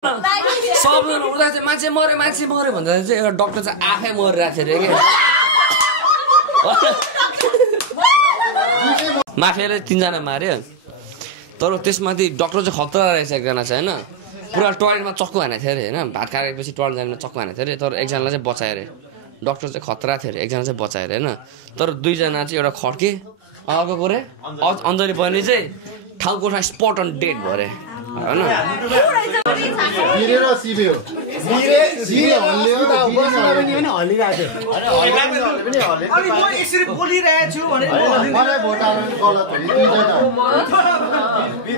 सबजना उठ्दा चाहिँ मान्छे मर्यो भन्दा चाहिँ एउटा डाक्टर चाहिँ आफै मरिरहेको थियो अरे के माफियाले 3 जना मार्यो तर त्यसमाथि डाक्टर चाहिँ खतरा रहेछ एकजना चाहिँ हैन पुरा टोयलेटमा चक्कु हानेको थियो अरे हैन भात खाएपछि टोयलेट जाने चक्कु हानेको थियो अरे तर एकजनालाई चाहिँ बचायो अरे डाक्टर चाहिँ खतरा थियो अरे एकजना चाहिँ बचायो अरे हैन तर 2 जना चाहिँ एउटा खड्के अर्को गरे अञ्जली बहिनी चाहिँ ठाउँको ठाउँ स्पट अन डेट भयो अरे हैन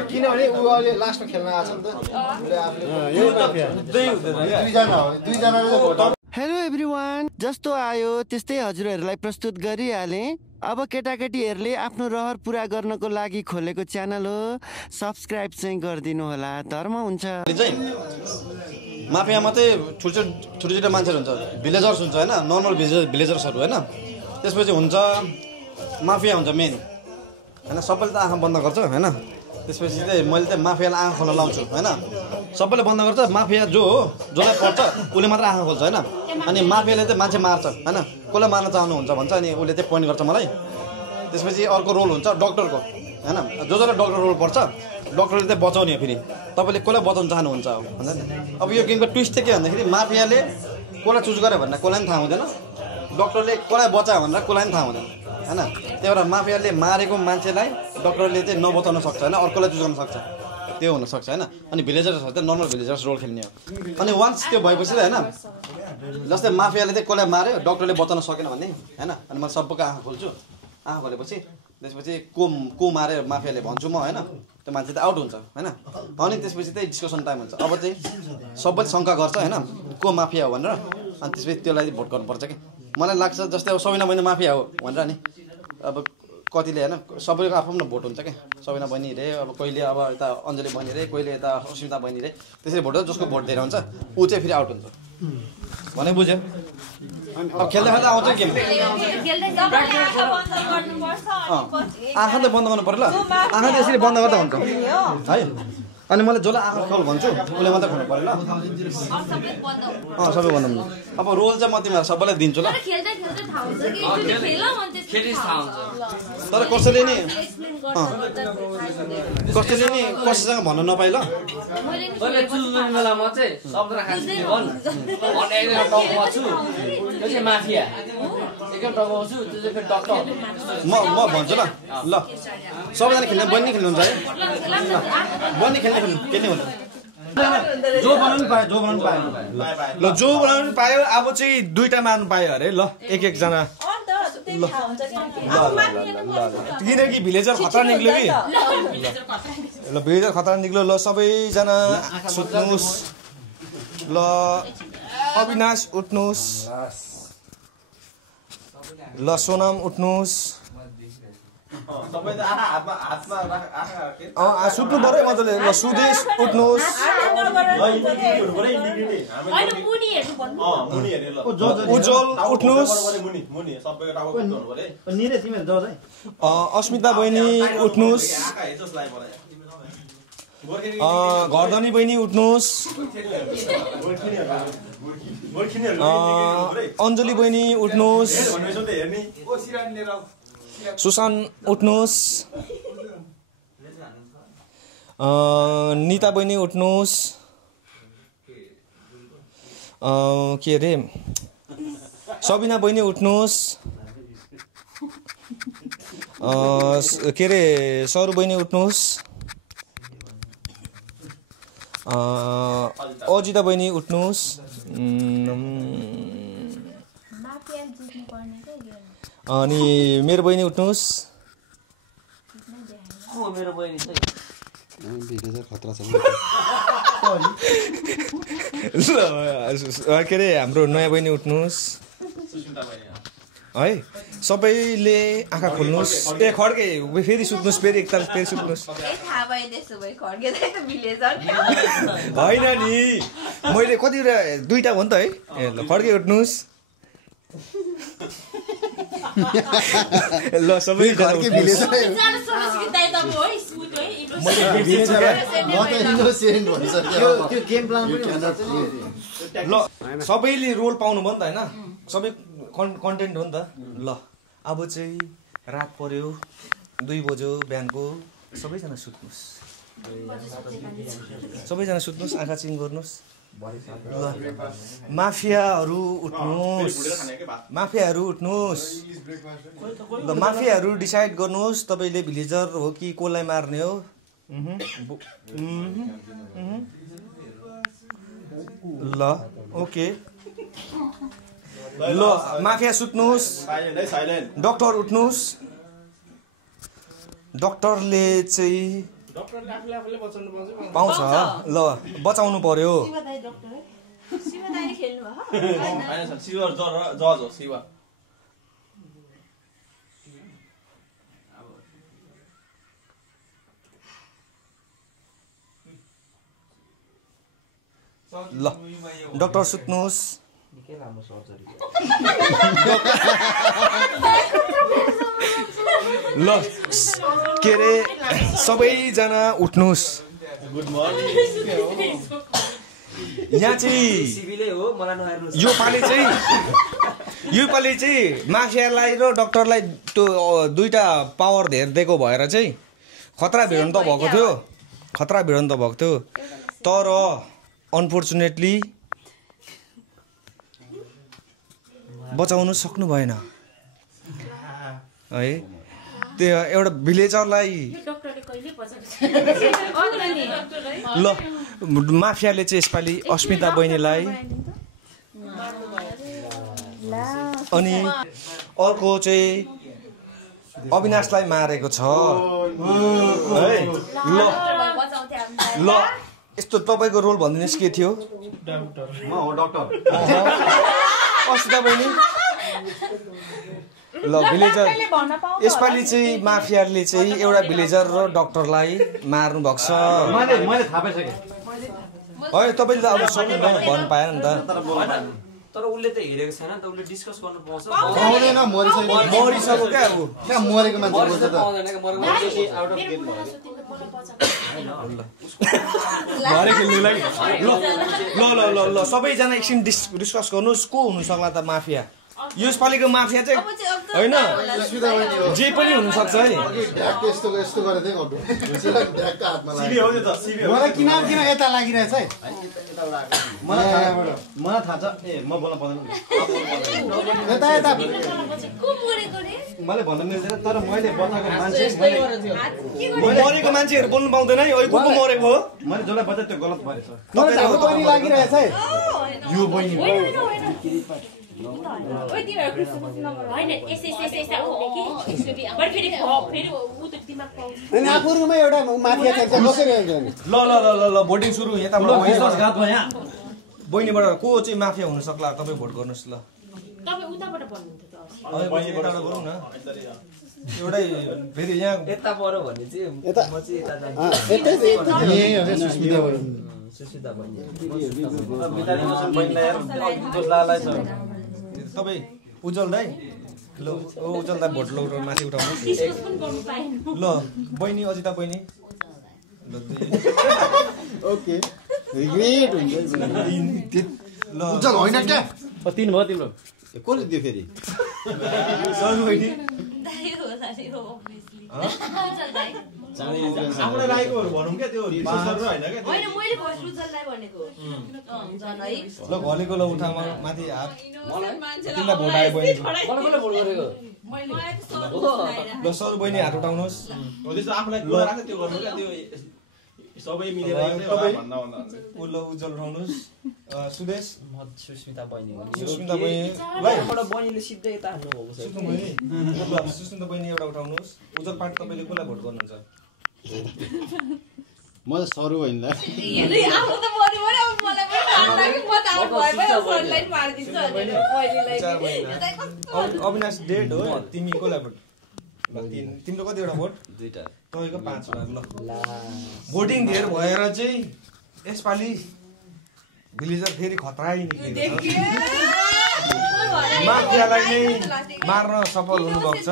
किनभने उ अहिले लास्टमा खेल्न आछ नि त हेलो एभ्रीवान जस्तो आयो त्यस्तै हजुरहरूलाई प्रस्तुत गरिहालेँ अब केटाकेटीहरूले आफ्नो रहर पुरा गर्नको लागि खोलेको च्यानल हो सब्स्क्राइब चाहिँ गरिदिनु होला धर्म हुन्छ माफिया मात्रै ठुलो मान्छेहरू हुन्छ भिलेजर्स हुन्छ हैन नर्मल भिलेजर्सहरू हैन त्यसपछि हुन्छ माफिया हुन्छ मेन हैन सबैले त आँखा बन्द गर्छ हैन त्यसपछि चाहिँ मैले चाहिँ माफियालाई आँखा खोल्न लाउँछु हैन सबैले बन्द गर्छ माफिया जो हो जसलाई पर्छ उसले मात्र आँखा खोल्छ हैन अनि माफियाले चाहिँ मान्छे मार्छ हैन कसलाई मार्न चाहनुहुन्छ भन्छ अनि उसले चाहिँ पोइन्ट गर्छ मलाई त्यसपछि अर्को रोल हुन्छ डाक्टरको हैन जसलाई डाक्टर रोल पर्छ डाक्टरले चाहिँ बचाउने हो फेरि तपाईले कसलाई बचाउन चाहनुहुन्छ भन्छ नि अब यो गेमको ट्विस्ट चाहिँ के भन्दाखेरि माफियाले कसलाई चुज गर्यो भनेर कसलाई पनि थाहा हुँदैन डाक्टरले कसलाई बचायो भनेर कसलाई पनि थाहा हुँदैन हैन त्यही भएर माफियाले मारेको मान्छेलाई डाक्टरले चाहिँ नबचाउन सक्छ हैन अर्कोलाई चुज गर्न सक्छ त्यो हुन सक्छ हैन अनि भिलेजर्सहरु चाहिँ नर्मल भिलेजर्स रोल खेल्ने हो अनि वान्स त्यो भएपछि हैन जस्तै माफियाले चाहिँ कसलाई मार्यो डाक्टरले बचाउन सकेन भने हैन अनि म सबैको आँखा खोल्छु आँखा खोलेपछि त्यसपछि को मारे माफियाले भन्छु म हैन त्यो मान्छे त आउट हुन्छ हैन अनि त्यसपछि चाहिँ डिस्कसन टाइम हुन्छ अब चाहिँ सबैले शंका गर्छ हैन को माफिया हो भनेर अनि त्यसपछि त्यसलाई भोट गर्नुपर्छ के मलाई लाग्छ जस्तै अब सबिना बहिनी माफिया हो भनेर नि अब कतिले हैन सबैको आफ्नो भोट हुन्छ के सबिना बहिनी रे अब कहिले अब यता अञ्जली बहिनी रे कहिले यता अस्मिता बहिनी रे त्यसरी भोट जसको भोट धेरै हुन्छ ऊ चाहिँ फेरि आउट हुन्छ भने बुझ्यो अब खेल्दा आउँछ गेम आँखा त बन्द गर्नु पर्यो ल आँखा त यसरी बन्द गर्दा हुन्छ है अनि मैले जसलाई आँखा खोल भन्छु उसले मात्रै खोल्नु पर्यो ल सबै बन्द हुन्छ अब रोल चाहिँ म तिमीहरू सबैलाई दिन्छु ल तर कसैले नि कसैसँग भन्न नपाइ ल म भन्छु ल ल सबैजना खेल्ने बन्ने खेल्नुहुन्छ है बन्ने खेल्ने हुन्छ जो बनाउनु पायो ल जो बनाउनु पायो अब चाहिँ 2टा मार्नु पायो अरे ल एक जना किनकि भिलेजर खतरा निक्ल्यो कि ल भिलेजर खतरा निक्ल्यो ल सबैजना सुत्नुहोस् ल अविनाश उठ्नुहोस् ल सोनाम उठ्नुहोस् सुत्नु पर्यो मजाले ल सुदेश उठ्नुहोस् उज्जवल उठ्नुहोस् अस्मिता बहिनी उठ्नुहोस् घरधनी बहिनी उठ्नुहोस् अञ्जली बहिनी उठ्नुहोस् सुशान्त उठ्नुहोस् निता बहिनी उठ्नुहोस् के अरे सबिना बहिनी उठ्नुहोस् के अरे सरू बहिनी उठ्नुहोस् अजिता बहिनी उठ्नुहोस् अनि मेरो बहिनी उठ्नुहोस् मेरो बहिनी भिलेजर खतरा छ के अरे हाम्रो नयाँ बहिनी उठ्नुहोस् है सबैले आँखा खोल्नुहोस् ए खड्के फेरि सुत्नुहोस् फेरि एकताल फेरि सुत्नुहोस् होइन नि मैले कतिवटा 2टा हो नि त है ए ल खड्के उठ्नुहोस् ल सबै घरकै भिलेजर जान सोच्छु कि दाइ तपाईँ है स्मुथ है म त इनोसेन्ट भनिसक्यो त्यो गेम प्लान पनि हुन्छ ल सबैले रोल पाउनु भयो नि त हैन सबै कन्टेन्ट हो नि त ल अब चाहिँ रात पर्यो 2 बज्यो बिहानको सबैजना सुत्नुस् सबैजना सुत्नुस् आँखा चिङ गर्नुस् ल माफियाहरू उठ्नुस् ल माफियाहरू डिसाइड गर्नुस् तपाईले भिलेजर हो कि कोलाई मार्ने हो ल ओके ल माफिया सुत्नुस् डक्टर उठ्नुस् डक्टरले चाहिँ पाउँछ ल बचाउनु पर्यो ल डक्टर सुत्नुस् ल के अरे सबैजना उठ्नुस् यहाँ चाहिँ यो पालि चाहिँ माफियालाई र डक्टरलाई त्यो दुईटा पावर धेर दिएको भएर चाहिँ खतरा भिडन्त भएको थियो तर अनफर्चुनेटली बचाउनु सक्नु भएन है त्यो एउटा भिलेजरलाई ल माफियाले चाहिँ यसपालि अस्मिता बहिनीलाई अनि अर्को चाहिँ अविनाशलाई मारेको छ है ल यस्तो तपाईको रोल भनिदिनुहोस् के थियो म हो डक्टर अस्मिता बहिनी ल भिलेजर यसपालि चाहिँ माफियाले चाहिँ एउटा भिलेजर र डक्टरलाई मार्नु भएको छ मैले थाहा पाइसकेँ है तपाईँले त अब सक्नु भन्नु पाएन नि त तर उसले त हेरेको छैन त उसले डिस्कस गर्नु पाउँछ पाउँदैन मरिसक्यो क्या अब क्या मरेको मान्छे बोल्छ त भरे खेल्नुलाई ल ल ल ल सबैजना एकछिन डिस्कस गर्नुहोस् को हुनु सक्ला त माफिया यसपालिको माफिया चाहिँ होइन जे पनि हुनसक्छ है यस्तो गरेर मलाई किन यता लागिरहेछ है मलाई थाहा छ म बोल्न पर्दैन यता मैले भन्न मिल्दैन तर मैले बताएको मान्छे मरेको मान्छेहरू बोल्नु पाउँदैन है को मरेको हो मैले जसलाई बताएँ त्यो गलत भएछ मलाई लागिरहेछ है यो बहिनी अनि आफूमा एउटा माफिया छ कसरी ल ल ल ल भोटिङ सुरु यताबाट बहिनीबाट को चाहिँ माफिया हुन सक्ला तपाईँ भोट गर्नुहोस् ल यताबाट गरौँ न एउटै फेरि यहाँ यता पर्यो भने चाहिँ म चाहिँ तपाईँ उज्जवल दाइ ल उज्जवल दाइ भोट लौ माथि उठाउनु ल बहिनी अजिता बहिनी ओके रिग्रेट हुन्छ ल उज्जवल होइन क्या 3 भयो तिम्रो कसले दियो फेरि सरु बहिनी आफ्नो राईकोहरू भनौँ क्या त्यो होइन मैले फर्स्ट उज्जवललाई भनेको ल घलेको ल उठा माथि हात तिमीलाई भोट आयो बहिनी ल सरु बहिनी हात उठाउनुहोस् आफूलाई कुरा राख्छ त्यो गर्नु क्या त्यो सबै मिलेर ल उज्जवल उठाउनुहोस् सुदेश सुस्मिता बहिनी सुस्मिता बहिनी बहिनीले सिधै यता हाल्नुभएको छ सुस्मिता बहिनी एउटा उठाउनुहोस् उज्जवल पार्टी तपाईँले कसलाई भोट गर्नुहुन्छ म त सरू बहिनीलाई अविनाश डेड हो तिमी कसलाई भोट तिम्रो कतिवटा भोट 2टा तपाईँको 5 वटा ल भोटिङ धेर भएर चाहिँ यसपालि भिलेजर फेरि खतरा निक्लिन्छ माफियालाई नै मार्न सफल हुनुभएको छ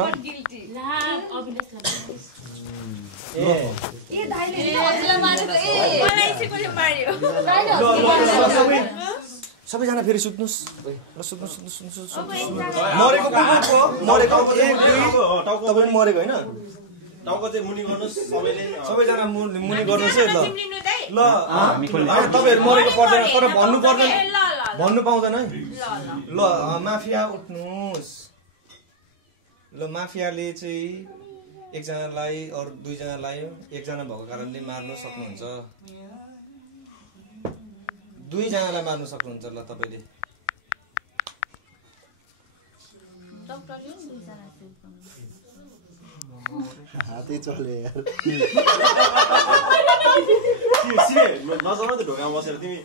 सबैजना फेरि सुत्नुस् मरेको मरेको 1 2 तपाईँ मरेको होइन टाउको चाहिँ मुनि गर्नुस् सबैजना मुनि गर्नुहोस् है ल तपाईँहरू मरेको पर्दैन तर भन्नु पाउँदैन है ल माफिया उठ्नुहोस् ल माफियाले चाहिँ एकजनालाई अरू दुईजनालाई एकजना भएको कारणले मार्न सक्नुहुन्छ दुईजनालाई मार्न सक्नुहुन्छ ल तपाईँले हातै चले यार नजाउन त ढोकामा बसेर तिमी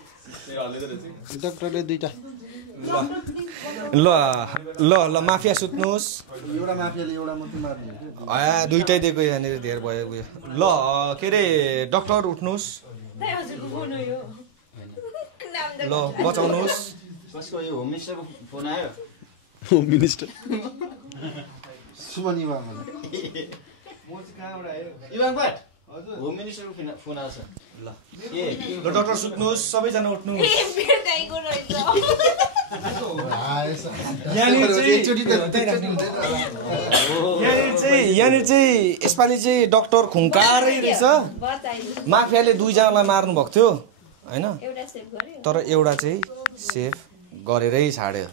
डाक्टरले दुईटा ल ल ल माफिया सुत्नुहोस् एउटा माफियाले एउटा मात्रै मार्ने दुईटै दिएको यहाँनिर धेरै भयो उयो ल के अरे डक्टर उठ्नुहोस् ल बचाउनुहोस् कसको यो होम मिनिस्टरको फोन आयो होम मिनिस्टर सुमन इमाम इमामबाट होम मिनिस्टरको फोन आउँछ ल डक्टर सुत्नुहोस् सबैजना उठ्नुहोस् यहाँनिर चाहिँ यसपालि चाहिँ डक्टर खुङ्कारै रहेछ माफियाले दुईजनालाई मार्नु भएको थियो होइन तर एउटा चाहिँ सेफ गरेरै छाड्यो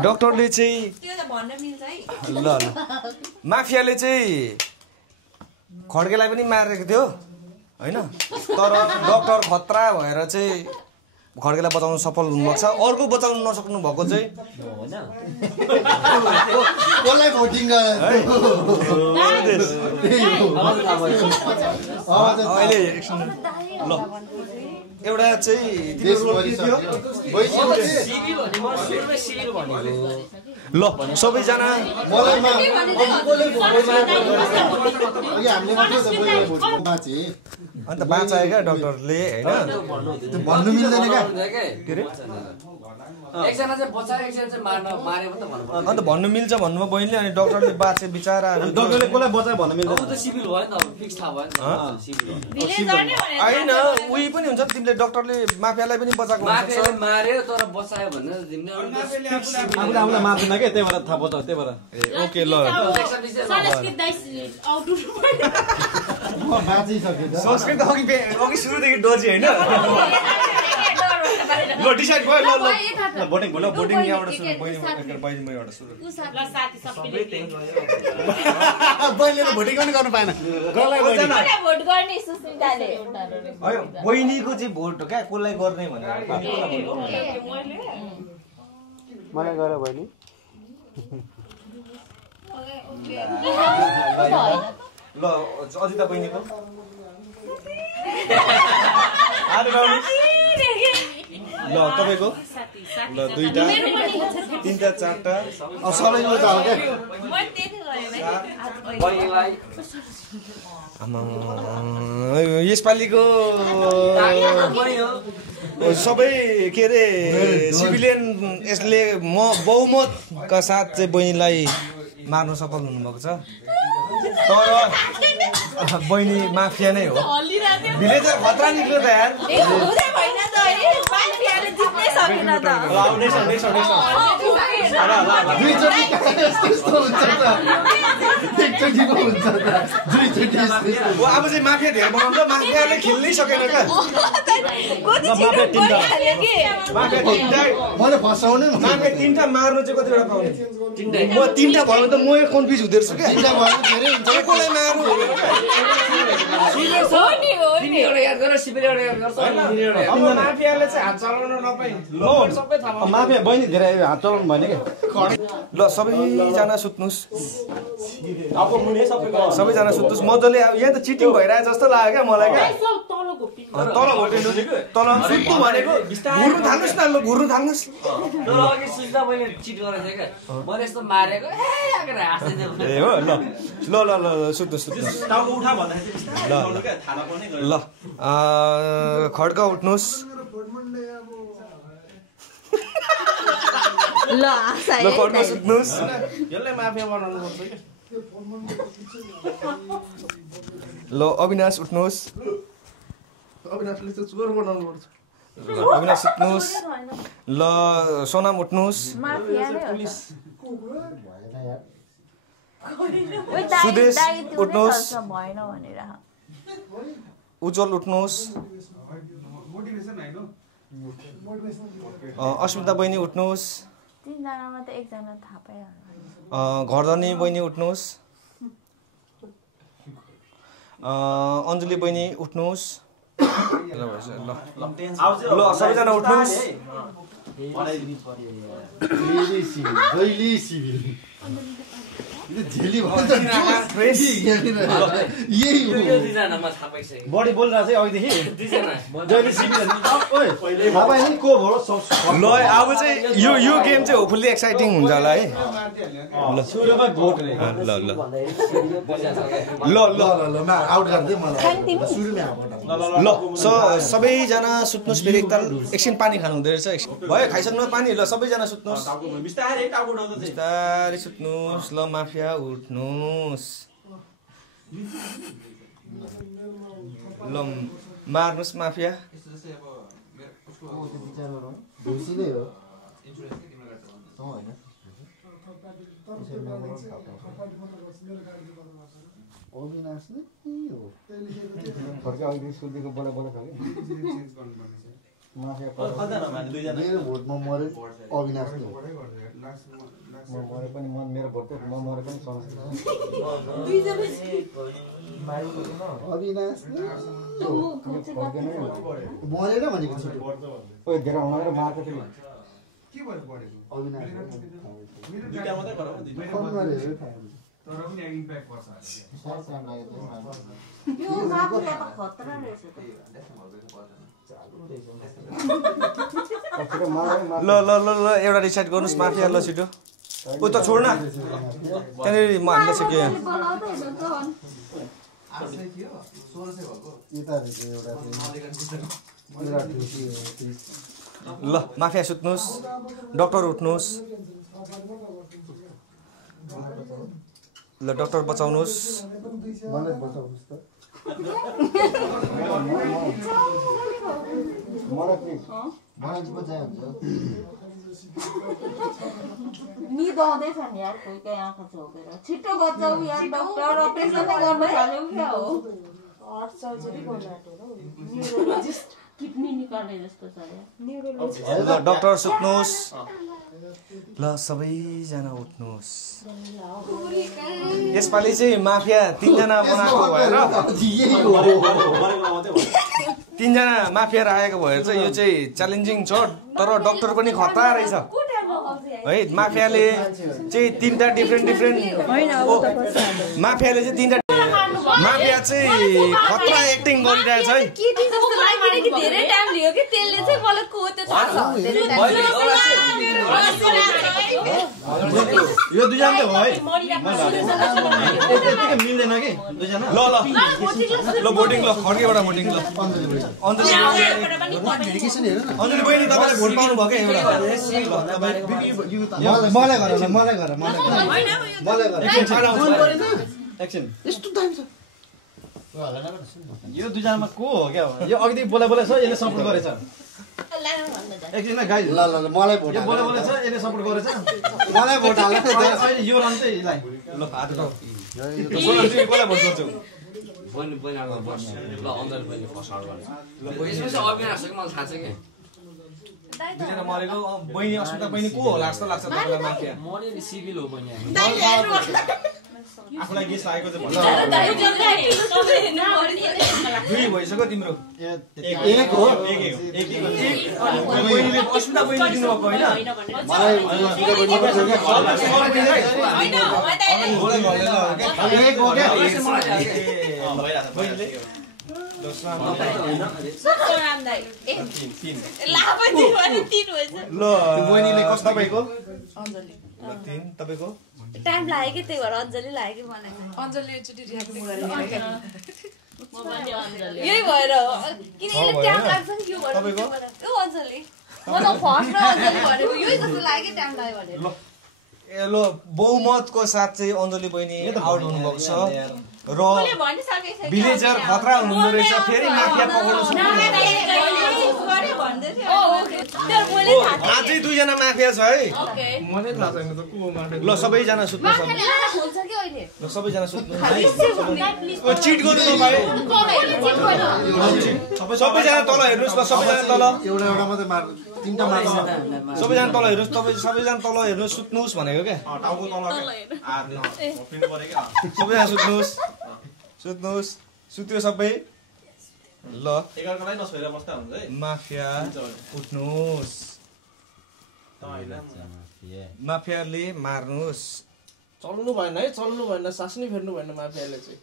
डक्टरले चाहिँ ल माफियाले चाहिँ खड्केलाई पनि मारेको थियो होइन तर डक्टर खतरा भएर चाहिँ खड्केलाई बचाउन सफल हुनुभएको छ अर्को बचाउनु नसक्नु भएको चाहिँ कसलाई भोटिङ अहिले ल एउटा चाहिँ ल सबैजना अन्त बाँचायो क्या डक्टरले होइन भन्नु मिल्दैन क्या के अरे एकजना चाहिँ बचाएर एकजना चाहिँ मार्यो त भन्नु पर्छ अन्त भन्नु मिल्छ भन्नुभयो बहिनीले अनि डक्टरले बाँचे बिचराहरू डक्टरले कसलाई बचायो भन्नु मिल्दैन अब त सिभिल भयो नि त फिक्स थाहा भयो नि त सिभिल होइन उही पनि हुन्छ तिमीले डक्टरले माफियालाई पनि बचाएको माफियाले मार्यो तर बचायो भने तिमीले आफूले आफूलाई मार्दैन क्या त्यही भएर थाहा बचाउ त्यही भएर ओके ल संस्कृत अघि सुरुदेखि डजी होइन ल डिसाइड भयो ल भोटिङ भोटिङ यहाँबाट सुरु बहिनी मबाट सुरु बहिनीले भोटिङ पनि गर्नु पाएन बहिनीको चाहिँ भोट क्या कसलाई गर्ने भनेर मलाई गर बहिनी ल अजिता बहिनीको ल तपाईँको ल दुईटा तिनटा चारटा सबैको छ क्या यसपालिको सबै के अरे सिभिलियन यसले बहुमतका साथ चाहिँ बहिनीलाई मार्न सफल हुनुभएको छ तर बहिनी माफिया नै हो भिलेजर खतरा निक्ल्यो त यार अब चाहिँ माफिया धेरै बनाउँछ माफियाले खेल्नै सकेन क्या मैले फसाउने माफिया तिनवटा मार्नु चाहिँ कतिवटा पाउने म तिनवटा भयो भने त म कन्फ्युज हुँदो रहेछु क्या धेरै हुन्छ कसलाई मार्नु माफियाले चाहिँ हात चलाउन नपाइ माफिया बहिनी धेरै हात चलाउनु भएन क्या ल सबैजना सुत्नुहोस् सबैजना सुत्नुहोस् मजाले अब यहाँ त चिटिङ भइरहेको जस्तो लाग्यो क्या मलाई क्या तल भोटेनु तल सुत्नु भनेको घुर्नु थाल्नुहोस् न ल घुर्नु थाल्नुहोस् तर अघि सुझ्दा मैले चिट गरेको थिएँ क्या मैले यस्तो मारेको ए हो ल ल ल ल सुत्नुहोस् सुत्नुहोस् टाउको उठा भन्दाखेरि ल ल खड्का उठ्नुहोस् ल आशा ल खट्नुहोस् उठ्नुहोस् यसलाई माफिया बनाउनु पर्छ कि ल अविनाश उठ्नुहोस् अविनाशले चाहिँ चोर बनाउनु पर्छ अविनाश उठ्नुहोस् ल सोनाम उठ्नुहोस् माफिया नै हो सुदेश उठ्नुहोस् भएन भनेर उज्जवल उठ्नुहोस् अस्मिता बहिनी उठ्नुहोस् तीनजनामा त एकजना थाहा पाइहाल्छ घरधनी बहिनी उठ्नुहोस् अञ्जली बहिनी उठ्नुहोस् ल सबैजना उठ्नुहोस् झेली बडी बोलिरहेको चाहिँ अघिदेखि जहिले सिबिल थाहा पाएन नि को भयो ल अब चाहिँ यो गेम चाहिँ होपफुल्ली एक्साइटिङ हुन्छ होला है सुरुमा भोट ल ल ल ल ल आउट गर्दै मलाई सुरुमै ल सबैजना सुत्नुहोस् फेरि एकछिन पानी खानु हुँदो रहेछ भयो खाइसक्नु पानी ल सबैजना सुत्नुहोस् बिस्तारै सुत्नुहोस् ल माफिया उठ्नुहोस् ल मार्नुहोस् माफिया अविनाशले फर्का अहिले सुल्दीको बोला बोला खाले मेरो भोटमा मरे अविनाश म मरे पनि मेरो भोट म मरे पनि अविनाश मरेर भनेको छु ओइ धेरै आउन मार्को थियो के भयो पढेको अविनाश दुईटा मात्रै गरौ तर पनि इम्प्याक्ट पर्छ यो माफिया त खतरा रहेछ ल ल ल ल एउटा डिसाइड गर्नुहोस् माफिया ल छिटो उ त छोड न त्यहाँनिर म हाल्दै सक्यो ल माफिया सुत्नुहोस् डक्टर उठ्नुहोस् ल डक्टर बचाउनुहोस् निदाउँदैछ नि यार कोही कोही आँखा चौकेर छिटो बचाऊ यार डक्टर अपरेसन गर्न थाल्यो क्या हो हार्ट सर्जरी गर्न न्युरोलोजिस्ट किडनी निकाल्ने जस्तो छ यार ल डक्टर सुत्नुहोस् ल सबैजना उठ्नुहोस् यसपालि चाहिँ माफिया 3 जना बनाएको भएर 3 जना माफिया राखेको भएर चाहिँ यो चाहिँ च्यालेन्जिङ छ तर डक्टर पनि खतरा रहेछ है माफियाले चाहिँ 3टा डिफ्रेन्ट माफियाले चाहिँ 3टा माफिया चाहिँ खतरा एक्टिङ गरिरहेछ है धेरै टाइम लियो कि त्यसले चाहिँ मलाई कोते थाहा छ यो दुईजना त भयो है यतिकै मिल्दैन कि दुईजना ल ल ल भोटिङ ल खड्केबाट भोटिङ ल अञ्जली बहिनी तपाईँले भोट पाउनु भयो क्या एउटा मलाई गर एकछिन यस्तो टाइम छ यो दुईजनामा को हो क्या यो अघिदेखि बोला बोला छ यसले सपोर्ट गरेछ एकछिन गाइज ल मलाई भोट यो बोला बोला छ यसले सपोर्ट गरेछ मलाई भोट हाल्नु अहिले यो रन चाहिँ यसलाई ल हात उठाऊ कसलाई भोट गर्छौ बहिनी बस ल अञ्जली बहिनी फर्स्ट आउट गर्छ ल यसमा चाहिँ अविनाशको मलाई थाहा छ कि दुईजना मरेको बहिनी अस्मिता बहिनी को होला जस्तो लाग्छ तपाईँलाई माफिया मर्यो नि सिभिल हो बहिनी आफूलाई गेस लागेको चाहिँ दुई भइसक्यो तिम्रो एक हो बहिनीले अस्मिता बहिनी दिनुभएको होइन एक हो क्या ल बहिनीले कस्तो तपाईँको अञ्जली 3 तपाईँको टाइम लाग्यो कि त्यही भएर अञ्जली लाग्यो कि मलाई अञ्जली एकचोटि रियाक्ट यही भएर किन यसले टाइम लाग्छ नि यो भएर अञ्जली म त फर्स्ट र अञ्जली भनेको यही जस्तो लाग्यो टाइम लाग्यो भनेर ए ल बहुमतको साथ चाहिँ अञ्जली बहिनी आउट हुनुभएको छ र भिलेजर खतरा हुनुहुँदो रहेछ फेरि माफिया पकाउनु अझै 2 जना माफिया छ है मलाई थाहा छैन त को माफिया ल सबैजना सुत्नु छ ल सबैजना सुत्नु ओ चिट गर्नु नपाए सबैजना तल हेर्नुस् ल सबैजना तल एउटा एउटा मात्रै मार तीनटा मार सबैजना तल हेर्नुस् तपाईँ सबैजना तल हेर्नुस् सुत्नुस् भनेको क्या टाउको तल अफ्रिनु परे क्या सबैजना सुत्नुस् सुत्नुस् सुत्यो सबै ल एकअर्कालाई नछोएर बस्दा हुन्छ है माफिया उठ्नुस् माफियाले मार्नुस् चल्नु भएन है चल्नु भएन सास नै फेर्नु भएन माफियाले चाहिँ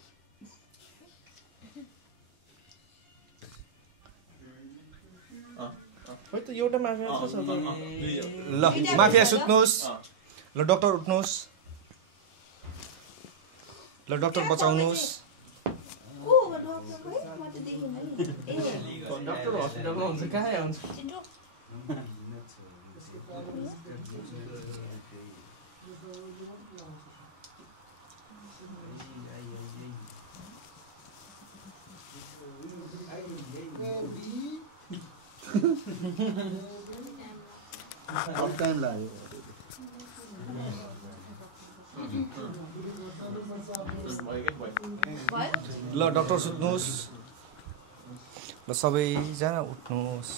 खै त एउटा माफिया छ ल माफिया सुत्नुस् ल डाक्टर उठ्नुस् ल डाक्टर बचाउनुस् डाक्टर हस्पिटलमा हुन्छ कहाँ हुन्छ टाइम लाग्यो ल डाक्टर सुत्नुस् ल सबैजना उठ्नुस्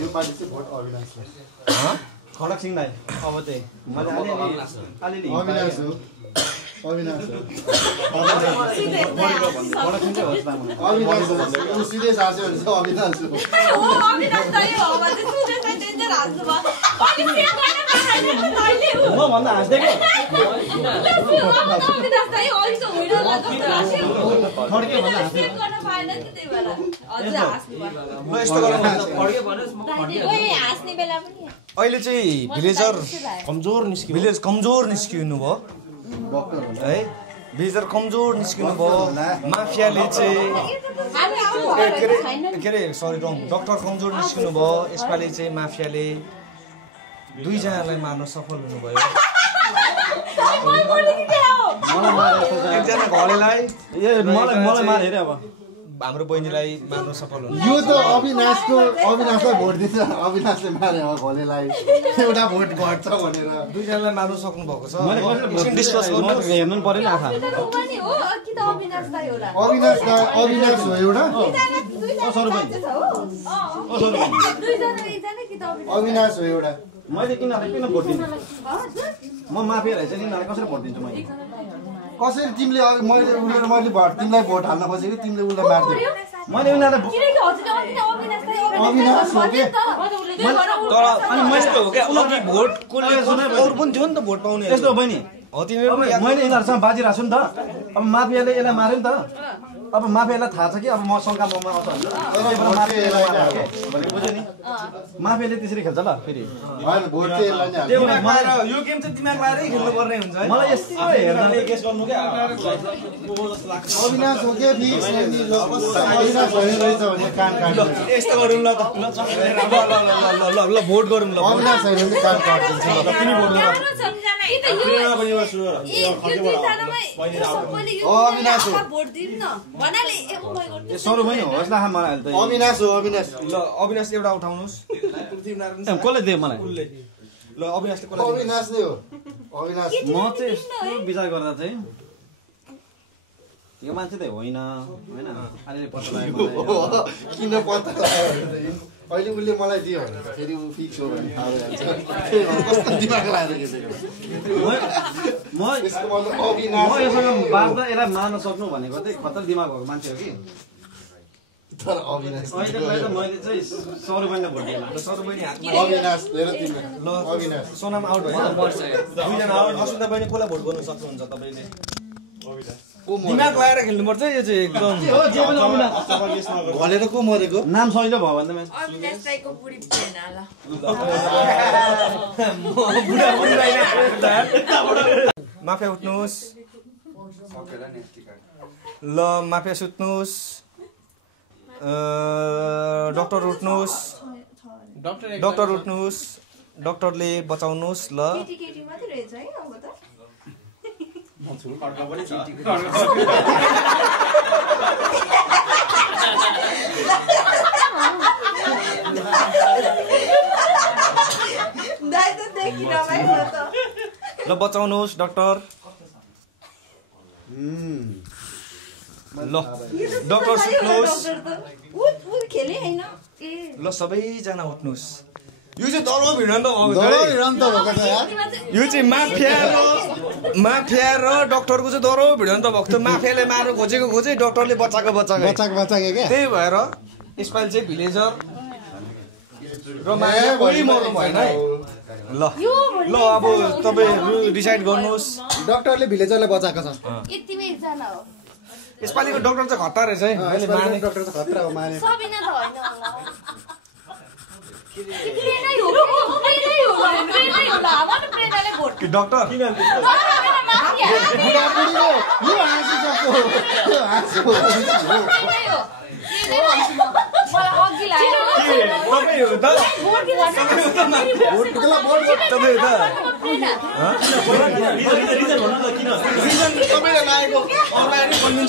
यो पार्टी चाहिँ भोट अविनाशलाई खडक सिंह दाइ अब चाहिँ मैले अलिअलि अविनाश हो अविनाश हो अविनाश हो सिधै सासो भने चाहिँ अविनाश हो म भन्दा हाँस्दै के खड्के भन्दा हाँस्दै ल यस्तो गरौँ अहिले चाहिँ भिलेजर भिलेज कमजोर निस्किनु भयो है भिलेजर कमजोर निस्किनु भयो माफियाले चाहिँ के अरे सरी रङ डाक्टर कमजोर निस्किनु भयो यसपालि चाहिँ माफियाले 2 जनालाई मार्न सफल हुनुभयो एकजना घलेलाई मलाई मार हेरे अब हाम्रो बहिनीलाई मार्न सफल हुनु यो त अविनाशलाई भोट दिन्छ अविनाशले मारे हो घलेलाई एउटा भोट घट्छ भनेर 2 जनालाई मार्न सक्नु भएको छ मैले एकछिन डिस्कस गर्नु हेर्नु पर्यो नि आँखा अविनाश हो एउटा अविनाश हो एउटा मैले किन भोट दिन्छु म माफिया रहेछ यिनीहरूलाई कसरी भोट दिन्छु मैले कसरी तिमीले मैले तिमीलाई भोट हाल्न खोजेको तिमीले उसलाई मार्दियो मैले उनीहरूलाई अविनाश हो के तर अनि मैले हो क्या उनीहरु भोट कसले अरु पनि थियो नि त भोट पाउने यस्तो बहिनी हो तिनीहरु मैले यिनीहरूसँग बाजिरहेको छु नि त अब माफियाले यसलाई मार्यो नि त अब माफियालाई थाहा छ कि अब म शङ्का ममा आउँछ बुझ्यो नि माफियाले त्यसरी खेल्छ ल फेरि यो गेम चाहिँ दिमाग लाएरै खेल्नु पर्ने हुन्छ है मलाई यस्तो हेर्दा अविनाश हो के अविनाश भन्ने रहेछ भने कान काट्छ यस्तो गरौँ ल त ल भोट गरौँ ल अविनाश होइन भने कान काट्छ तिमी भोट गर अविनाश हो सरो पनि होस् न मलाई त अविनाश हो अविनाश ल अविनाश एउटा उठाउनुस् कसले दियो मलाई ल अविनाशले कसलाई अविनाश नै हो अविनाश म चाहिँ यस्तो विचार गर्दा चाहिँ यो मान्छे त होइन अलिअलि पत्ता लाग्यो किन पत्ता लाग्यो अहिले उसले मलाई दियो भने फेरि ऊ फिक्स हो भने थाहा भइहाल्छ कस्तो दिमाग लागेर म योसँग बाँच्दा यसलाई मार्न सक्नु भनेको चाहिँ खतरा दिमाग भएको मान्छे हो कि तर अविनाश अहिले मैले चाहिँ सरो बहिनीलाई भोट दिएँ सरो बहिनी हातमा अविनाश हेर तिमी ल अविनास सोनाम आउट भयो 2 जना आउट असुन्ता बहिनी कसलाई भोट गर्न सक्नुहुन्छ तपाईले दिमाग लगाएर खेल्नुपर्छ यो चाहिँ एकदम भनेर को मरेको नाम सजिलो भयो भने त माफिया उठ्नुहोस् ल माफिया सुत्नुहोस् डाक्टर उठ्नुहोस् डक्टर उठ्नुहोस् डक्टरले बचाउनुहोस् ल केटी मात्रै रहेछ है अब त दाइ त देखि नभए त ल बचाउनुहोस् डक्टर ल डक्टर सुत्नुहोस् खेले हैन ल सबैजना उठ्नुहोस् यो चाहिँ दरो भिडन्त यो चाहिँ माफिया र डक्टरको चाहिँ दरो भिडन्त भएको थियो माफियाले मार्नु खोजे डक्टरले बचाएको क्या त्यही भएर यसपालि चाहिँ भिलेजर र माफिया कोही मर्नु भएन है ल अब तपाईँहरू डिसाइड गर्नुहोस् डक्टरले भिलेजरलाई बचाएको छ यतिमै एकजना हो यसपालिको डक्टर चाहिँ खतरा रहेछ है मैले माने डक्टर चाहिँ खतरा हो माने सबिना त हैन होला डक्टर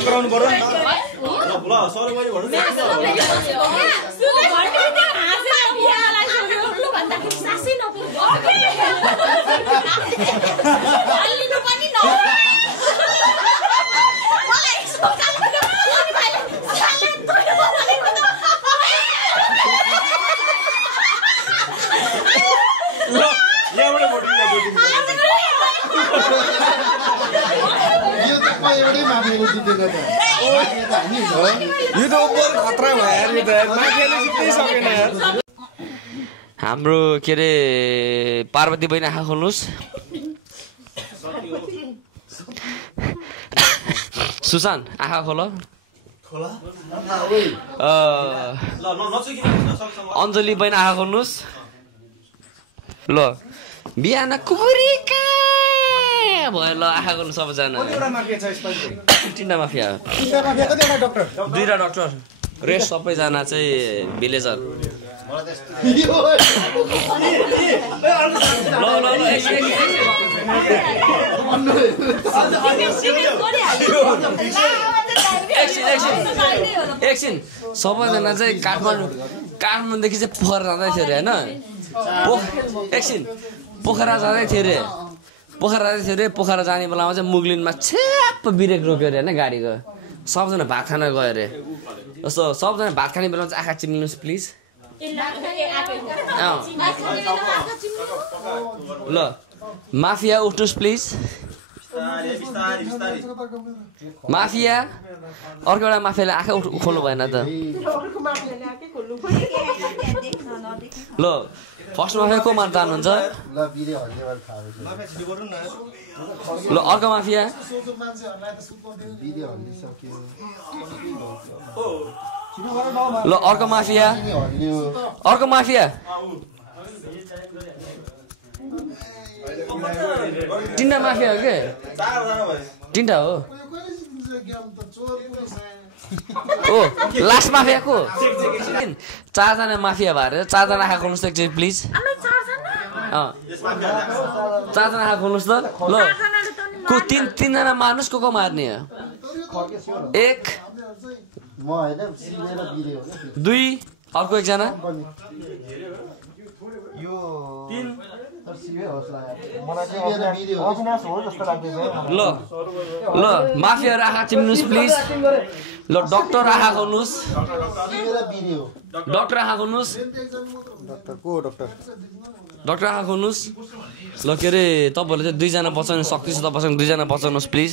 गराउनु पर्यो यो त ओभर खतरा भयो यार यो त माफियाले जित्नै सकेन यार हाम्रो के अरे पार्वती बहिनी आँखा खोल्नुहोस् सुशान्त आँखा खोल अञ्जली बहिनी आँखा खोल्नुहोस् ल बिहान कुकुरी कहाँ भयो ल आँखा खोल्नु सबैजना तिनवटा माफिया दुईवटा डक्टर रेस्ट सबैजना चाहिँ भिलेजर एकछिन सबैजना चाहिँ काठमाडौँदेखि चाहिँ पोखरा जाँदै थियो अरे होइन एकछिन पोखरा जाँदै थियो अरे पोखरा जाने बेलामा चाहिँ मुगलिनमा छ्याप्प ब्रेक रोक्यो अरे होइन गाडीको सबजना भात खान गयो अरे जस्तो सबजना भात खाने बेलामा चाहिँ आँखा चिम्लिनुहोस् प्लिज ल माफिया उठ्नुहोस् प्लिज माफिया अर्को एउटा माफियाले आँखा खोल्नु भएन त ल फर्स्ट माफिया को मार्न चाहनुहुन्छ ल अर्को माफिया ल अर्को माफिया तिनवटा माफिया हो के तिनवटा हो ओ लास्ट माफिया को चारजना माफिया भएर चारजना आँखा खोल्नुहोस् त एकचोटि प्लिज चारजना आँखा खोल्नुहोस् त ल को तिनजना मार्नुहोस् को मार्ने हो एक दुई अर्को एकजना ल ल माफियाहरू आँखा चिम्नुहोस् प्लिज ल डक्टर आँखा खोल्नुहोस् डक्टर आँखा खोल्नुहोस् डक्टर आँखा खोल्नुहोस् ल के अरे तपाईँहरूले चाहिँ दुईजना बचाउनु सक्छ तपाईँसँग दुईजना बचाउनुहोस् प्लिज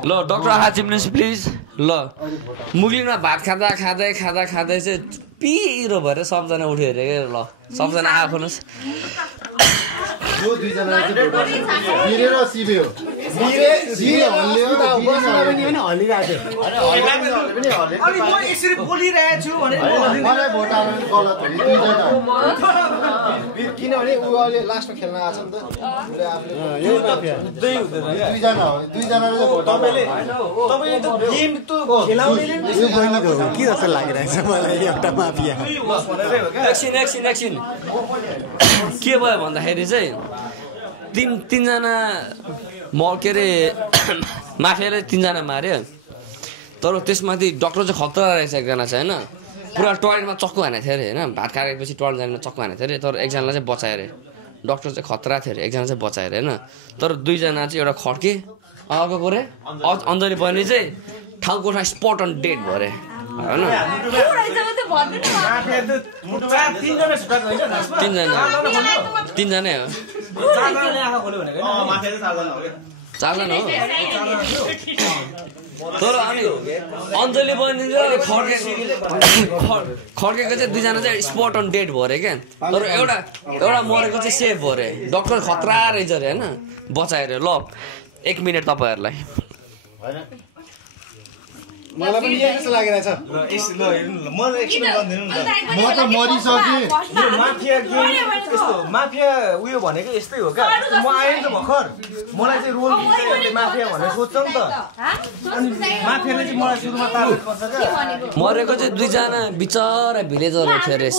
ल डक्टर आँखा चिम्नुहोस् प्लिज ल मुगलिनमा भात खाँदा चाहिँ पिरो भएर सबजना उठ्यो अरे ल सबजना आँखा खोल्नुहोस् अनि म यसरी बोलिरहेको छु भने मलाई भोट हाल्नु गलत हो नि किनभने ऊ अहिले लास्टमा खेल्न आएको छ नि त दुईजना हो दुईजनाले भोट तपाईँले त गेम त खेलाउनेले के जस्तो लागिरहेको छ मलाई एउटा माफिया एकछिन के भयो भन्दाखेरि चाहिँ तीनजना के अरे माफियाले तीनजना मार्यो तर त्यसमाथि डक्टर चाहिँ खतरा रहेछ एकजना चाहिँ होइन पुरा टोयलेटमा चक्कु हानेको थियो अरे होइन भात खाएपछि टोयलेट जाने चक्कु हानेको थियो अरे तर एकजनालाई चाहिँ बचायो अरे डक्टर चाहिँ खतरा थियो अरे एकजना चाहिँ बचायो अरे होइन तर दुईजना चाहिँ एउटा खड्के अर्को रे अञ्जली बहिनी चाहिँ ठाउँको स्पट अन डेट भयो अरे होइन तीनजना हो चारजना हो तर अनि अञ्जली बहिनी खड्केको चाहिँ दुईजना चाहिँ स्पट अन डेट भयो अरे क्या तर एउटा मरेको चाहिँ सेफ भयो अरे डक्टर खतरा रहेछ अरे होइन बचायो अरे ल 1 मिनट तपाईँहरूलाई मलाई पनि यही जस्तो लागिरहेछ म एक्सप्लेन गर्दिनु नि म त मरिसकेँ माफिया यस्तो माफिया उयो भनेको यस्तै हो क्या म आएँ नि त भर्खर मलाई चाहिँ रोल दिँदै माफिया भनेर सोध्छ नि त अनि माफियाले चाहिँ मलाई सुरुमा टार्गेट गर्छ क्या मरेको चाहिँ दुईजना बिचरा भिलेजर थियो अरे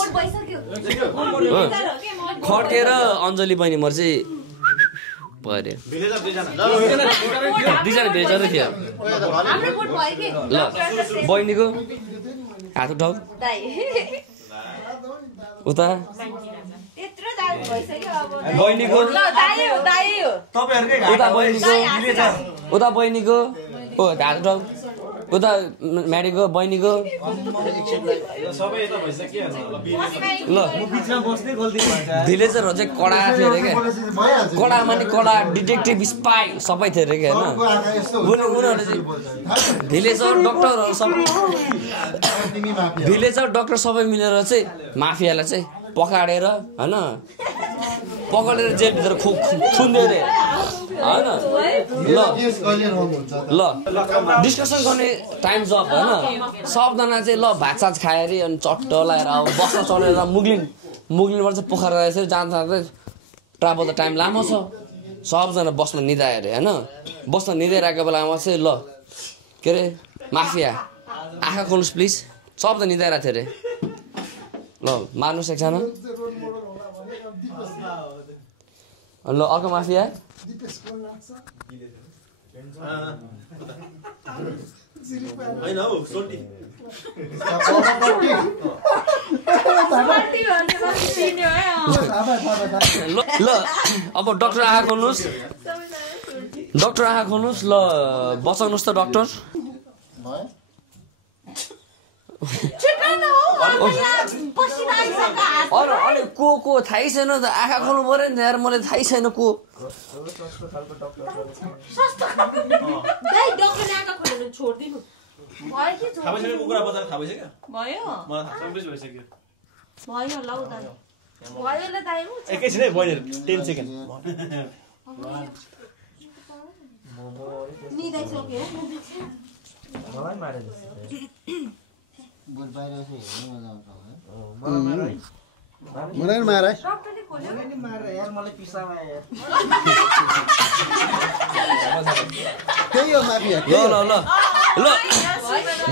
खड्के र अञ्जली बहिनी मर चाहिँ पर्यो दुईजना भिलेजरै थियो ल बहिनीको हात उठाउ उता बहिनीको उता बहिनीको ओ हात उठाउ उता म्याडीको बहिनीको ल भिलेजरहरू चाहिँ कडा थियो अरे क्या कडा माने कडा डिटेक्टिभ स्पाई सबै थियो अरे क्या होइन उनीहरूले चाहिँ भिलेजर डक्टर सबै मिलेर चाहिँ माफियालाई चाहिँ पकाडेर होइन पकाडेर जेलभित्र थुन्दियो अरे होइन ल डिस्कसन गर्ने टाइम जब होइन सबजना चाहिँ ल भातसाज खायो अरे अनि चट्ट लगाएर अब बस्न चढेर मुगलिनबाट चाहिँ पोखरा रहेछ जाँदा ट्राभल त टाइम लामो छ सबजना बसमा निदायो अरे होइन बसमा निदाइरहेको बेलामा चाहिँ ल के अरे माफिया आँखा खोल्नुहोस् प्लिज सबजना निदाइरहेको थियो अरे ल मार्नुहोस् एकजना ल अर्को माफिया ल अब डक्टर आँखा खोल्नुहोस् ल बचाउनुहोस् त डक्टर अनि को थाहै छैन त आँखा खोल्नु पऱ्यो नि यार मलाई थाहै छैन को एकैछिन है बहिनी 10 सेकेन्ड मलाई मारे मलाई मारे त्यही हो माफिया ल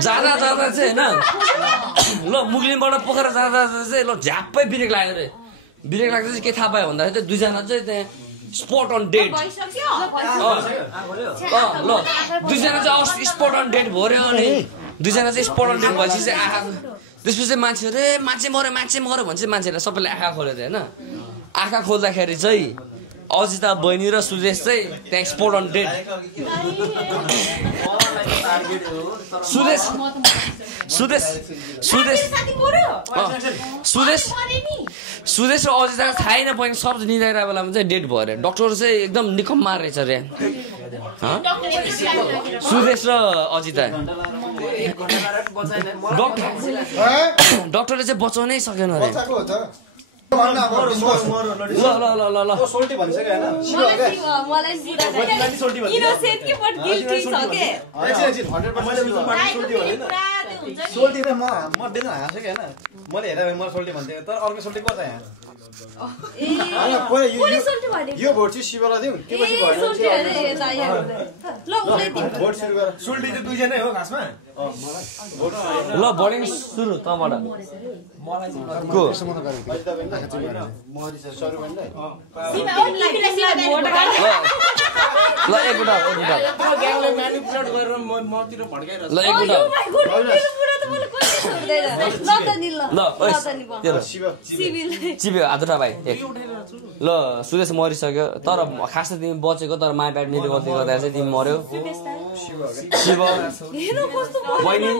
जाँदा चाहिँ होइन ल मुगलिनबाट पोखरा जाँदा चाहिँ ल झ्याप्पै ब्रेक लाग्यो अरे ब्रेक लाग्दा चाहिँ के थाहा पायो भन्दाखेरि चाहिँ दुईजना चाहिँ त्यहाँ स्पट अन डेट ल दुईजना चाहिँ स्पट अन डेट भयो अनि दुईजना चाहिँ स्पट अन डेट भएपछि चाहिँ आँखा त्यसपछि मान्छे मान्छे मऱ्यो भने चाहिँ मान्छेलाई सबैले आँखा खोल्यो अरे होइन आँखा खोल्दाखेरि चाहिँ अजिता बहिनी र सुदेश चाहिँ त्यहाँ स्पट अन डेट सुदेश र अजिता थाहै नपाइने सब निदाइरहेको बेलामा चाहिँ डेट भयो अरे डक्टर चाहिँ एकदम निकम्मा रहेछ अरे सुदेश र अजिता डक्टरले चाहिँ बचाउनै सकेन अरे ल सोल्टी भनिसक्यो होइन मलाई इनोसेन्ट के बट गिल्टी छ के सोल्टी त म बेच्न हाँसेको होइन मैले हेरेर मलाई सोल्टी भन्थेँ तर अर्को सोल्टी को छ यहाँ यो भोट चाहिँ शिवलाई दिउँ त्यो पछि भएन भोट सुरु गर सोल्टी चाहिँ दुईजनै हो खासमा ल भोटिङ सुरु तँबाट को ल एक मिनट ग्याङले म्यानिपुलेट गरेर मतिर भड्काइरहेछ ल एक मिनट चिप्यो हात उठा भाइ ल सुरेश मरिसक्यो तर खास त तिमी बचेको तर माया प्याट निलो गल्ती गर्दा चाहिँ तिमी मर्यो शिव बहिनी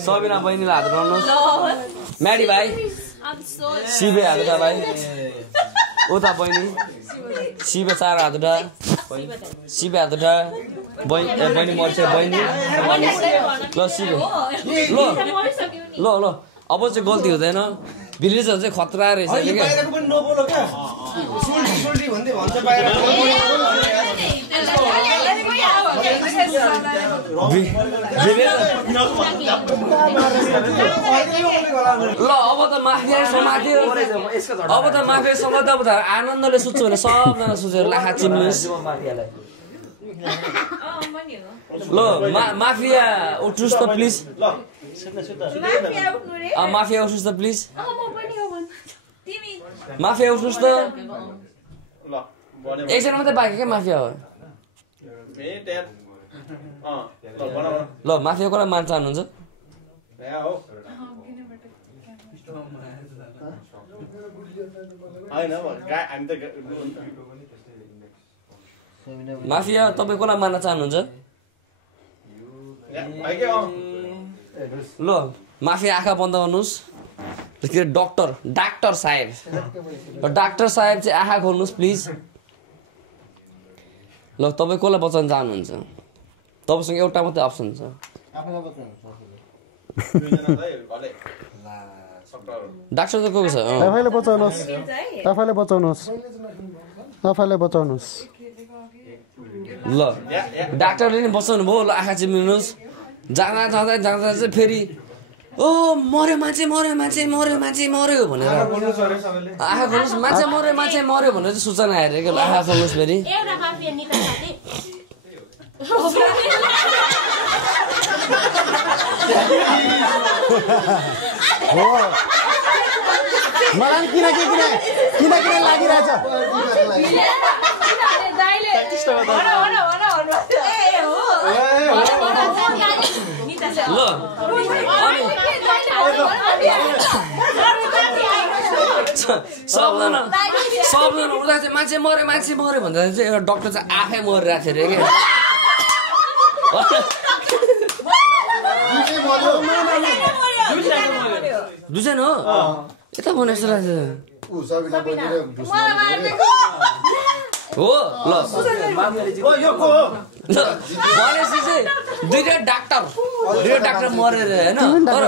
सबिना बहिनीलाई हात उठाउनुहोस् म्याडी भाइ शिवे हात उठा भाइ उता बहिनी शिव चार हात उठा शिव हात उठा बहिनी मर्छ बहिनी ल शिव ल अब चाहिँ गल्ती हुँदैन भिलेजहरू चाहिँ खतरा रहेछ बाहिरको पनि नबोलो क्या सोल्टी भन्दै भन्छ बाहिर ल अब त माफिया समात्यो अब त माफिया समात्यो अब त आनन्दले सुत्छु भने सबजना सुतेर लाखा चिम्नुहोस् ल माफिया उठ्नुहोस् त प्लिज माफिया उठ्नुहोस् त प्लिज माफिया उठ्नुहोस् त एकजना मात्रै बाँकी क्या माफिया हो ल माफिया कसलाई मान चाहनुहुन्छ माफिया तपाईँ कसलाई मान्न चाहनुहुन्छ ल माफिया आँखा बन्द गर्नुहोस् के अरे डाक्टर साहेब चाहिँ आँखा खोल्नुहोस् प्लिज ल तपाईँ कसलाई बचाउन चाहनुहुन्छ तपाईँसँग एउटा मात्रै अप्सन छ डाक्टर त को छ ल डाक्टरले नि बचाउनु भयो ल आँखा चिम्लिनुहोस् जाँदा चाहिँ फेरि ओ मर्यो मान्छे भनेर आँखा खोल्नुहोस् मान्छे मर्यो भनेर चाहिँ सूचना आएर के आँखा खोल्नुहोस् फेरि मलाई किन लागिरहेछ ल सबजना उता चाहिँ मान्छे मर्यो भन्दा चाहिँ एउटा डक्टर चाहिँ आफै मरिरहेको थियो अरे क्या दुईजना हो यता भने जस्तो लाग्छ हो ल भनेपछि चाहिँ दुईटा डाक्टर मरेर होइन तर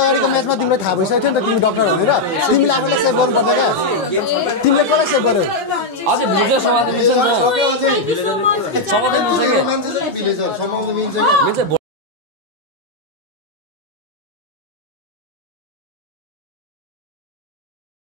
अगाडिको म्याचमा तिमीलाई थाहा भइसक्यो नि त तिमी डक्टर भनेर तिमीले आफूलाई सेभ गर्नु पर्छ क्या तिमीले कसलाई सेभ गर्यो अझै भिडियो समात्नु मिल्छ नि त